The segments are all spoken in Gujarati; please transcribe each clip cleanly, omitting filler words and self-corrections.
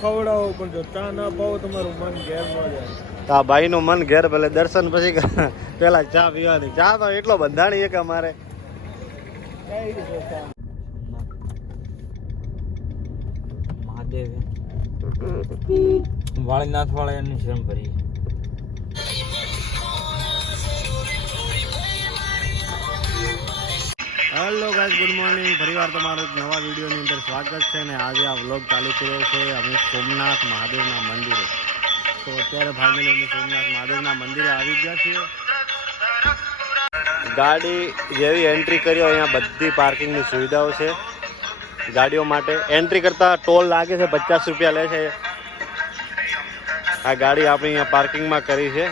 ખવડાવો પણ જો ચા ના પાવો તમારું મન ઘેર ન જાય. આ ભાઈ નું મન ઘેર ભલે દર્શન પછી પેલા ચા પીવાની. ચા તો એટલો બંધાણી કે અમારે મહાદેવ વાળીનાથ વાળા એની શરમ ભરી. Hello guys, good morning. ફરીવાર તમારું એક નવા વિડીયોની અંદર સ્વાગત છે. અને આજે આ વ્લોગ ચાલુ કર્યો છે અમે સોમનાથ મહાદેવના મંદિરે. તો અત્યારે ફાઇનલી અમે સોમનાથ મહાદેવના મંદિરે આવી ગયા છીએ. ગાડી જેવી એન્ટ્રી કર્યો અહીંયા બધી પાર્કિંગની સુવિધાઓ છે ગાડીઓ માટે. એન્ટ્રી કરતાં ટોલ લાગે છે, 50 રૂપિયા લે છે. આ ગાડી આપણે અહીંયા પાર્કિંગમાં કરી છે.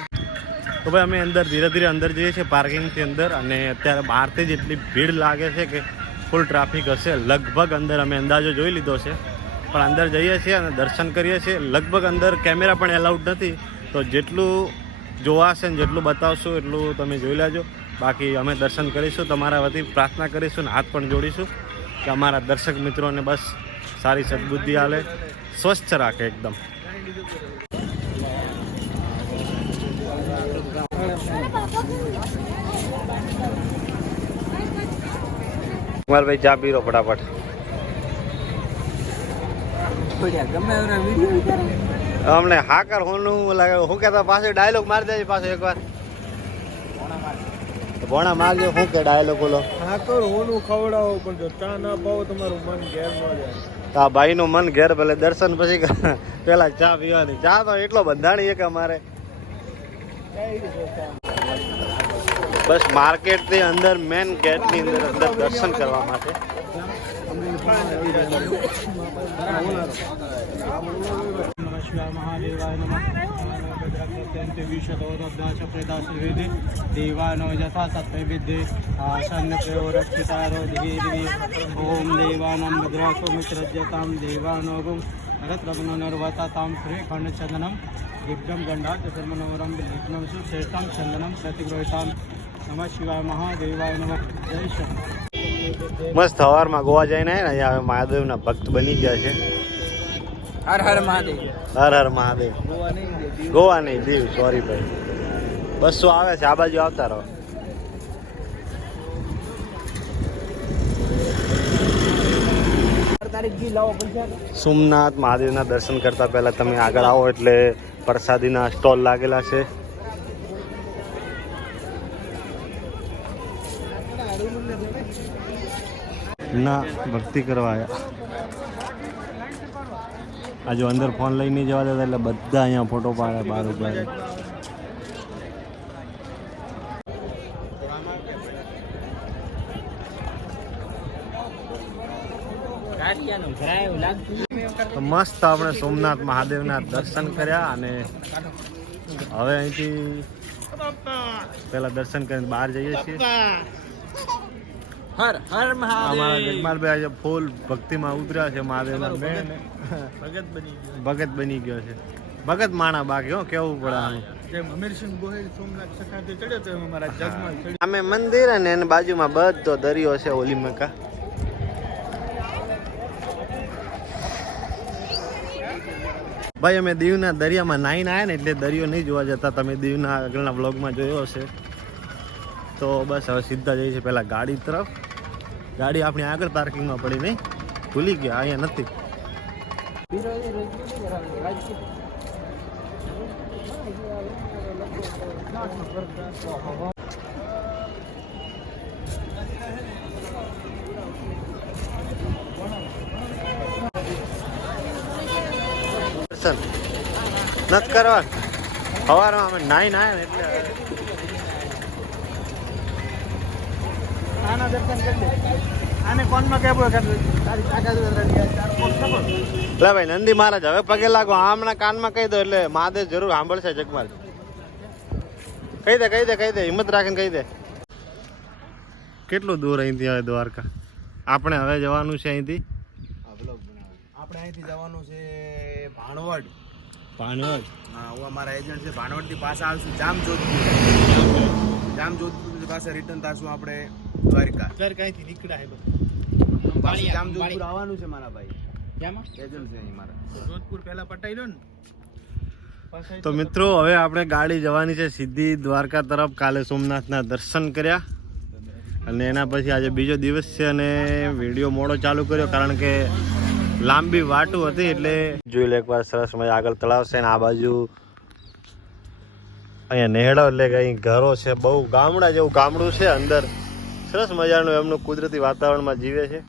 તો ભાઈ અમે અંદર ધીરે ધીરે અંદર જઈએ છીએ પાર્કિંગથી અંદર. અને અત્યારે બહારથી જ એટલી ભીડ લાગે છે કે ફૂલ ટ્રાફિક હશે. લગભગ અંદર અમે અંદાજો જોઈ લીધો છે, પણ અંદર જઈએ છીએ અને દર્શન કરીએ છીએ. લગભગ અંદર કેમેરા પણ એલાઉડ નથી, તો જેટલું જોવાશે ને જેટલું બતાવશું એટલું તમે જોઈ લેજો. બાકી અમે દર્શન કરીશું, તમારા વતી પ્રાર્થના કરીશું ને હાથ પણ જોડીશું કે અમારા દર્શક મિત્રોને બસ સારી સદબુદ્ધિ આલે, સ્વસ્થ રાખે એકદમ. કુમારભાઈ ચા પીરો ફટાફટ. અમને હાકર હોનું લાગે. હું કહેતા પાછો ડાયલોગ મારી દેજે પાછો એકવાર. ભોણા મારજો. શું કે ડાયલોગ બોલો? હાકર હોનું ખવડાવો પણ જો ચા ના પાવો તમારું મન ઘેર ન જાય. આ ભાઈ નું મન ઘેર ભલે દર્શન પછી પેલા ચા પીવાની. ચા તો એટલો બંધાણી કે અમારે બસ માર્કેટ થી અંદર મેન ગેટ ની અંદર દર્શન કરવા માટે. દેવાનો જથા સત્યવિદ્ય આસન પ્રયોરક્ષિતારો ધીરે ઓમ દેવાનમ ભદ્રાસો મિત્રજ્યતામ દેવાનોગમ રત્રગ્નો નર્વતાતામ શ્રી ખંડચંદનમ દિગ્ગમ ગંડાત ધર્મનવરમ વિઘ્નમ સુશ્રેષ્ઠમ ચંદનમ પ્રતિગ્રહિતામ નમઃ શિવાય મહાદેવાય નમઃ. જય શ્રી મસ્ત સવારમાં ગોવા જઈને અહીંયા હવે મહાદેવના ભક્ત બની ગયા છે. હર હર મહાદેવ. હર હર મહાદેવ. ગોવા નહીં, દીવ. સોરી ભાઈ, બસો આવે છે આ બાજુ, આવતા રહો. સોમનાથ મહાદેવના દર્શન કરતા પહેલા તમે આગળ આવો એટલે પ્રસાદીના સ્ટોલ લાગેલા છે. ના ભક્તિ કરવા આવ્યા. આ જો અંદર ફોન લઈ નહીં જવા દેતા એટલે બધા અહીંયા ફોટો પાડે બહાર ઉભા. તો મસ્ત આપણે સોમનાથ મહાદેવના દર્શન કર્યા. અને હવે અહીંથી પેલા દર્શન કરીને બહાર જઈએ છીએ. હર હર મહાદેવ. અમારા જગમાલભાઈ આજે ફૂલ ભક્તિમાં ઉતર્યા છે મહાદેવના. મેન ભગત બની ગયો છે. ભગત માણા બાકી હો, કેવું પડે આનું. અમીરસિંહ ગોહિલ સોમનાથ સખાથી ચડ્યો તો અમારા જગમાલ અમે મંદિર અને એની બાજુમાં બધો દરિયો છે ઓલી મકા. ભાઈ અમે દીવના દરિયામાં નાહીને આવ્યા ને એટલે દરિયો નહીં જોવા જતા. તમે દીવના આગળના વ્લોગમાં જોયો હશે. તો બસ હવે સીધા જઈએ છીએ પહેલાં ગાડી તરફ. ગાડી આપણી આગળ પાર્કિંગમાં પડી, નહીં ભૂલી ગયા, અહીંયા નથી. દર્શન નથી કરવા સવારમાં અમે નાહીને આવ્યા ને એટલે આના દર્શન કરી દે. આને કોનમાં કેવું લે ભાઈ નંદી મહારાજ હવે પગે લાગો. હમણાં કાનમાં કહી દો એટલે મહાદેવ જરૂર સાંભળશે. જગમાલ કહી દે હિંમત રાખીને કહી દે. કેટલું દૂર અહીંથી હવે દ્વારકા? આપણે હવે જવાનું છે અહીંથી. આપણે અહીંથી જવાનું છે ભાણવડ. ભાણવડ? હા, હું અમારા એજન્ટ છે. ભાણવડથી પાછા આવશું જામજોધપુર. જામજોધપુર પાસે રિટર્ન થશું આપણે દ્વારકા. સર કઈથી નીકળ્યા પાછું જામજોધપુર આવવાનું છે મારા ભાઈ. જોધપુર પહેલા પટાઈ લો ને. તો મિત્રો હવે આપણે ગાડી જવાની છે સીધી દ્વારકા તરફ. કાલે સોમનાથના દર્શન કર્યા અને એના પછી આજે બીજો દિવસ છે અને વિડીયો મોડો ચાલુ કર્યો કારણ કે લાંબી વાટું હતી. એટલે જોઈ લો એકવાર સરસ મજા આગળ તળાવ છે ને આ બાજુ અહીંયા નેહડો એટલે કે અહીં ઘરો છે. બહુ ગામડા જેવું ગામડું છે અંદર. સરસ મજાનું એમનું કુદરતી વાતાવરણમાં જીવે છે.